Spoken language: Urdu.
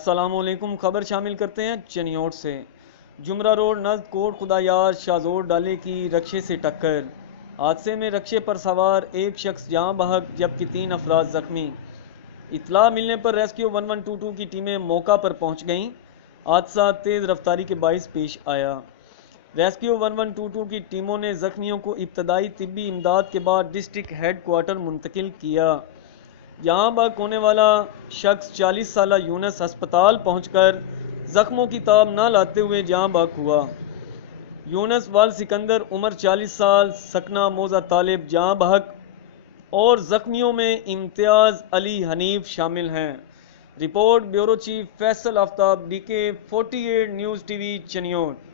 السلام علیکم۔ خبر شامل کرتے ہیں چنیوٹ سے۔ جمرہ روڈ نزد کوٹ خدا یار شاہزور ڈالے کی رکشے سے ٹکر۔ حادثے میں رکشے پر سوار ایک شخص جانبحق جبکہ 3 افراد زخمی۔ اطلاع ملنے پر ریسکیو 1122 کی ٹیمیں موقع پر پہنچ گئیں۔ حادثہ تیز رفتاری کے باعث پیش آیا۔ ریسکیو 1122 کی ٹیموں نے زخمیوں کو ابتدائی طبی امداد کے بعد ڈسٹرکٹ ہیڈ کوارٹر منتقل کیا۔ یہاں بحق ہونے والا شخص 40 سالہ یونس ہسپتال پہنچ کر زخموں کی تاب نہ لاتے ہوئے جاں بحق ہوا۔ یونس وال سکندر عمر 40 سال سکنہ موزہ طالب جاں بحق اور زخمیوں میں امتیاز علی حنیف شامل ہیں۔ رپورٹ بیورو چیف فیصل آفتاب DK 48 نیوز TV چنیوٹ۔